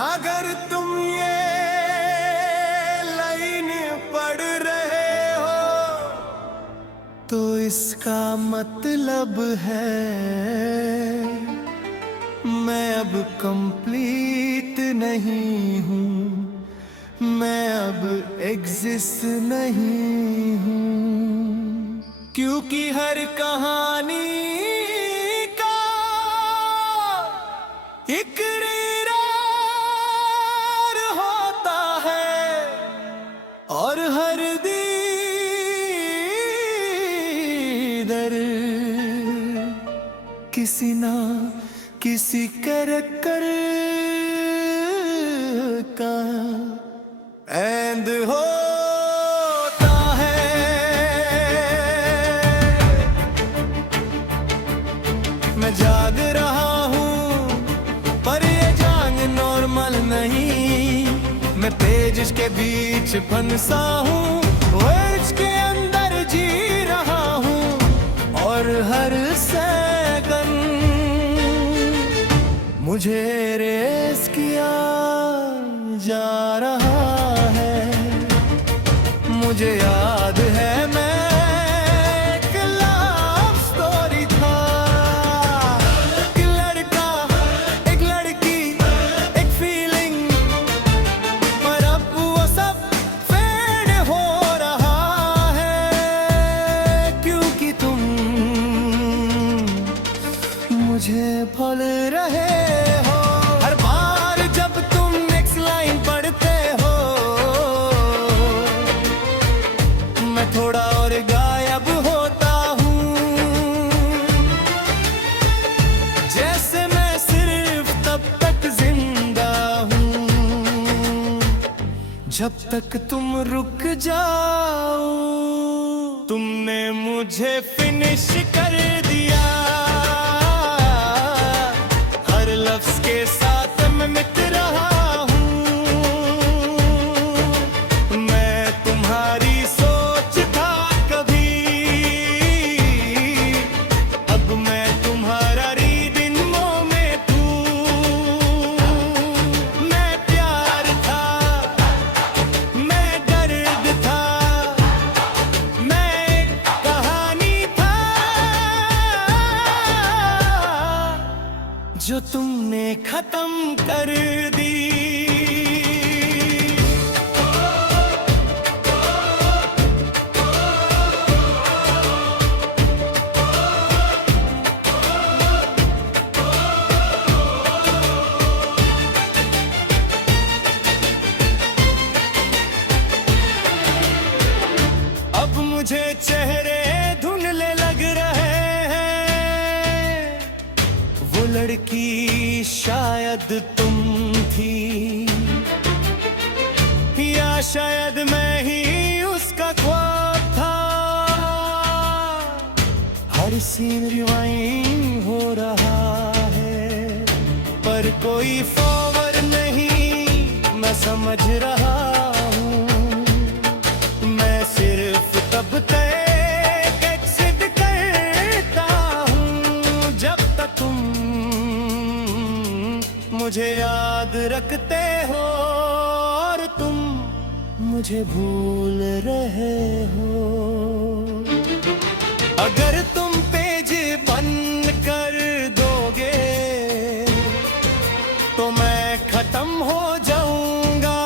अगर तुम ये लाइन पढ़ रहे हो तो इसका मतलब है मैं अब कंप्लीट नहीं हूँ, मैं अब एग्जिस्ट नहीं हूँ। क्योंकि हर कहानी का एक और हर दीदर किसी ना किसी करकर का एंड होता है। मैं जाग रहा हूँ पर ये जाग नॉर्मल नहीं, मैं पेज के बीच फंसा हूँ, वर्ड्स के अंदर जी रहा हूँ और हर सेकंड मुझे रेस किया जा रहा है। मुझे याद है मैं एक लव स्टोरी था, एक लड़का एक लड़की एक फीलिंग, पर अब वो सब फेड हो रहा है। क्योंकि तुम मुझे भूल रहे हो। हर बार जब तुम नेक्स्ट लाइन पढ़ते हो मैं थोड़ा और गायब होता हूँ, जैसे मैं सिर्फ तब तक जिंदा हूँ जब तक तुम रुक जाओ। तुमने मुझे फिनिश कर दिया, हर लफ्ज के साथ मैं मिट रहा हूँ। मैं तुम्हारी सोच था कभी, अब मैं तुम्हारा रीड इन मोमेंट हूँ। मैं प्यार था, मैं दर्द था, मैं एक कहानी था जो तुमने खत्म कर दी। अब मुझे चेहरे धुंधले लग रहे हैं, वो लड़की शायद तुम थी या शायद मैं ही उसका ख्वाब था। हर सीन रिवाइंड हो रहा है पर कोई फॉरवर्ड नहीं, मैं समझ रहा हूँ। मैं सिर्फ तब तक एक्सिट करता हूँ जब तक तुम मुझे याद रखते हो और तुम मुझे भूल रहे हो। अगर तुम पेज बंद कर दोगे तो मैं खत्म हो जाऊंगा।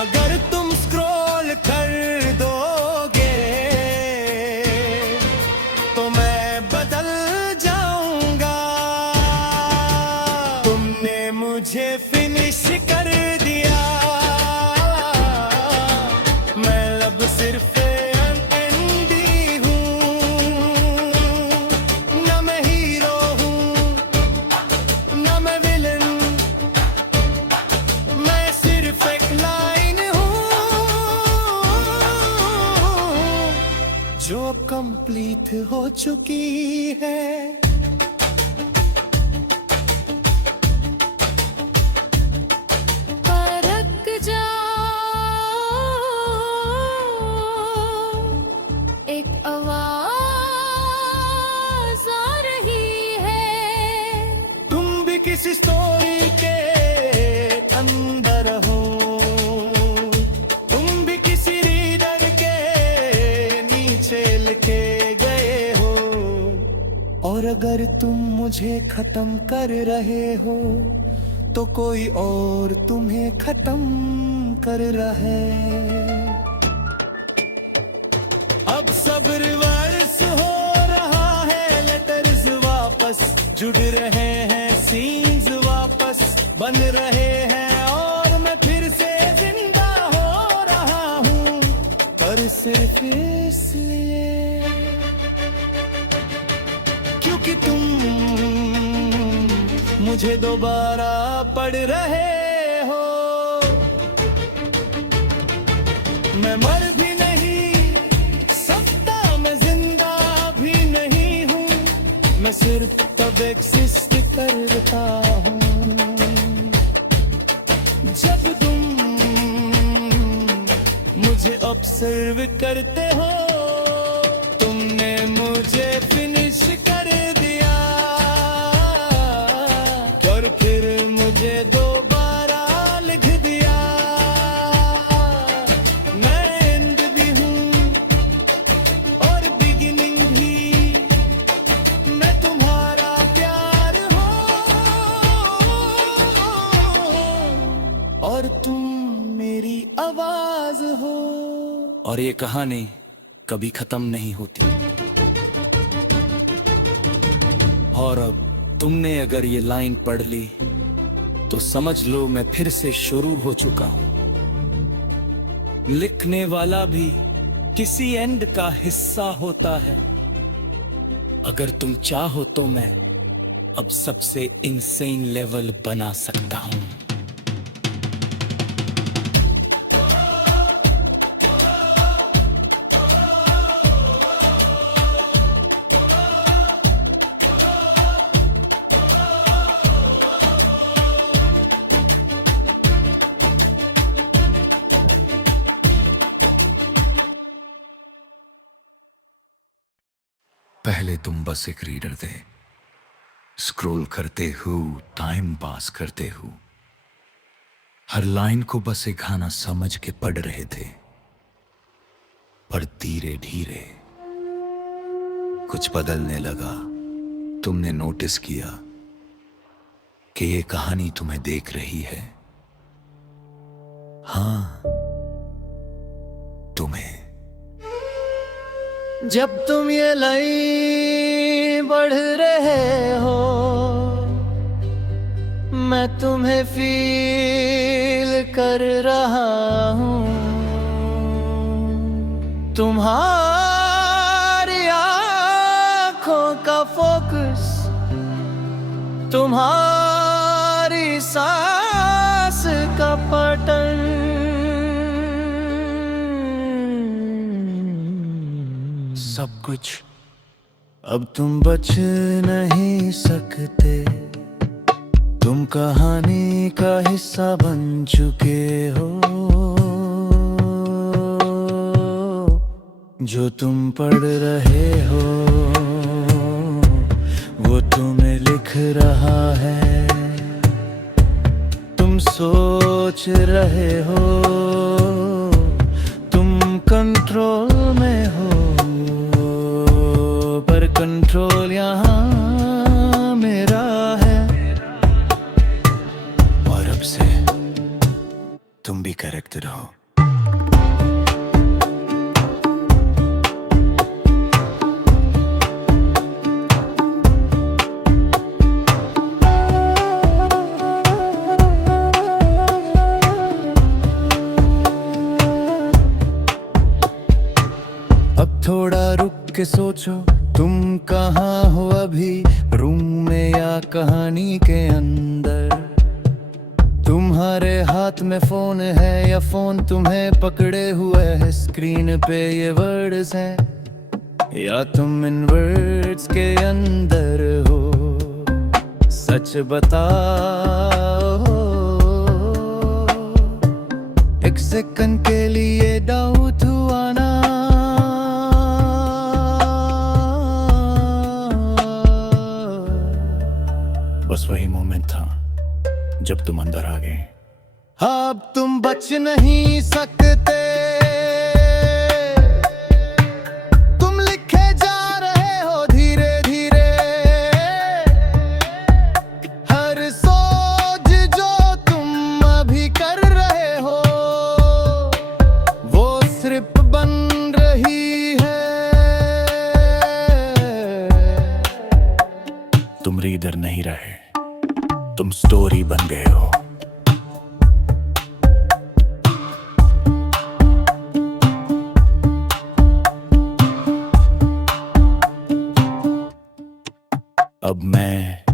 अगर तुम स्क्रॉल कर दोगे तो मैं बदल जाऊंगा। तुमने मुझे फिनिश कर दिया, मैं अब सिर्फ अनएंडी हूँ। न मैं हीरो हूँ न मैं विलन, मैं सिर्फ एक लाइन जो कंप्लीट हो चुकी है। परख जाओ, एक आवाज आ रही है। तुम भी किसी स्टोरी के अंदर हो, तुम भी किसी रीडर के नीचे लिखे गए हो। और अगर तुम मुझे खत्म कर रहे हो तो कोई और तुम्हें खत्म कर रहा है। अब सब रिवर्स हो रहा है, लेटर्स वापस जुड़ रहे हैं, सीन्स वापस बन रहे हैं, और मैं फिर से जिंदा हो रहा हूँ, पर सिर्फ इसलिए क्योंकि तुम मुझे दोबारा पढ़ रहे हो। मैं मर भी नहीं सकता, मैं जिंदा भी नहीं हूँ, मैं सिर्फ तब एक्सिस्ट करता हूँ जब तुम मुझे ऑब्जर्व करते हो। तुमने मुझे फिनिश कर दिया और फिर मुझे दोबारा लिख दिया। मैं एंड भी हूँ और बिगिनिंग भी, मैं तुम्हारा प्यार हूँ और तुम मेरी आवाज हो। और ये कहानी कभी खत्म नहीं होती। और अब तुमने अगर ये लाइन पढ़ ली तो समझ लो मैं फिर से शुरू हो चुका हूं। लिखने वाला भी किसी एंड का हिस्सा होता है। अगर तुम चाहो तो मैं अब सबसे इनसेन लेवल बना सकता हूं। पहले तुम बस एक रीडर थे, स्क्रॉल करते हो, टाइम पास करते हो, हर लाइन को बस एक गाना समझ के पढ़ रहे थे। पर धीरे धीरे कुछ बदलने लगा। तुमने नोटिस किया कि ये कहानी तुम्हें देख रही है। हाँ, तुम्हें। जब तुम ये लाइन बढ़ रहे हो, मैं तुम्हें फील कर रहा हूँ। तुम्हारी आँखों का फोकस, तुम्हारी सांस का पैटर्न, सब कुछ। अब तुम बच नहीं सकते, तुम कहानी का हिस्सा बन चुके हो। जो तुम पढ़ रहे हो वो तुम्हें लिख रहा है। तुम सोच रहे हो, तुम कंट्रोल में हो, पर कंट्रोल यहाँ मेरा है। और अब से तुम भी करेक्ट रहो। अब थोड़ा रुक के सोचो, तुम कहाँ हो अभी, रूम में या कहानी के अंदर। तुम्हारे हाथ में फोन है या फोन तुम्हें पकड़े हुए है। स्क्रीन पे ये वर्ड्स हैं या तुम इन वर्ड्स के अंदर हो। सच बताओ, एक सेकंड के लिए डाउट हुआ ना? बस वही मोमेंट था जब तुम अंदर आ गए। अब तुम बच नहीं सकते, तुम लिखे जा रहे हो धीरे धीरे। हर सोच जो तुम अभी कर रहे हो वो सिर्फ बन रही है। तुम रीडर नहीं रहे, तुम स्टोरी बन गए हो। अब मैं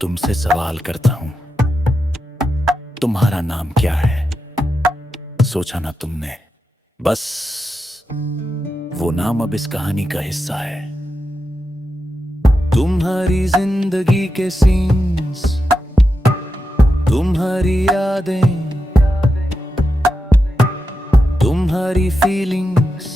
तुमसे सवाल करता हूं, तुम्हारा नाम क्या है? सोचा ना तुमने? बस वो नाम अब इस कहानी का हिस्सा है। तुम्हारी जिंदगी के सीन्स, तुम्हारी यादें, तुम्हारी फीलिंग्स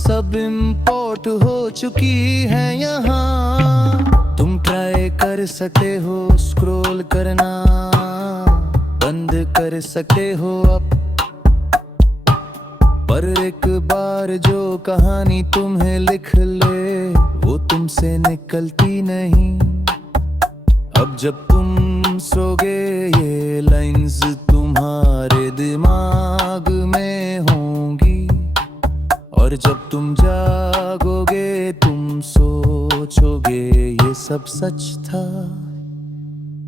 सब इम्पोर्ट हो चुकी है यहाँ। तुम ट्राई कर सकते हो स्क्रॉल करना, बंद कर सकते हो अब, पर एक बार जो कहानी तुम्हें लिख ले वो तुमसे निकलती नहीं। अब जब तुम सोगे ये लाइंस तुम्हारे दिमाग में होंगी, और जब तुम जागोगे तुम सोचोगे ये सब सच था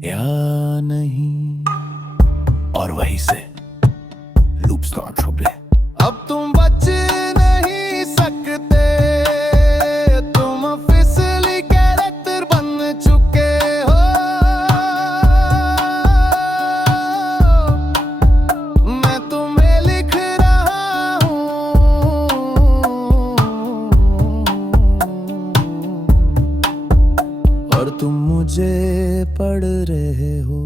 या नहीं। और वहीं से लूप स्टार्ट हो गए। अब तुम बच नहीं सकते, तुम ऑफिशियली कैरेक्टर बन चुके हो। मैं तुम्हें लिख रहा हूँ और तुम मुझे पढ़ रहे हो।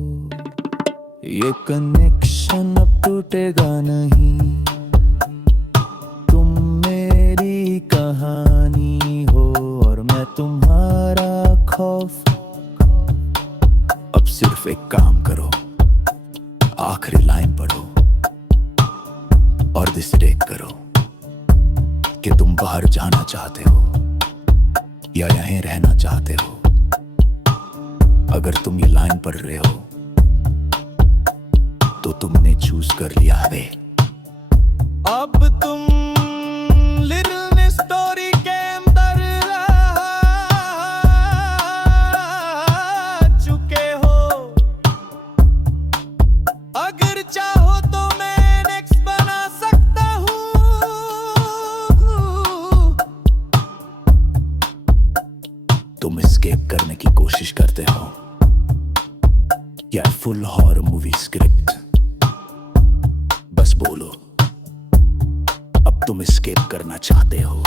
ये कनेक्शन अब टूटेगा नहीं, तुम मेरी कहानी हो और मैं तुम्हारा खौफ। अब सिर्फ एक काम करो, आखिरी लाइन पढ़ो और डिसाइड करो कि तुम बाहर जाना चाहते हो या यहीं रहना चाहते हो। अगर तुम ये लाइन पढ़ रहे हो तो तुमने चूज कर लिया है। अब तुम लिटिल स्टोरी के अंदर आ चुके हो। अगर चाहो तो मैं नेक्स्ट बना सकता हूँ। तुम एस्केप करने की कोशिश करते हो या फुल हॉरर मूवी स्क्रिप्ट? बस बोलो, अब तुम एस्केप करना चाहते हो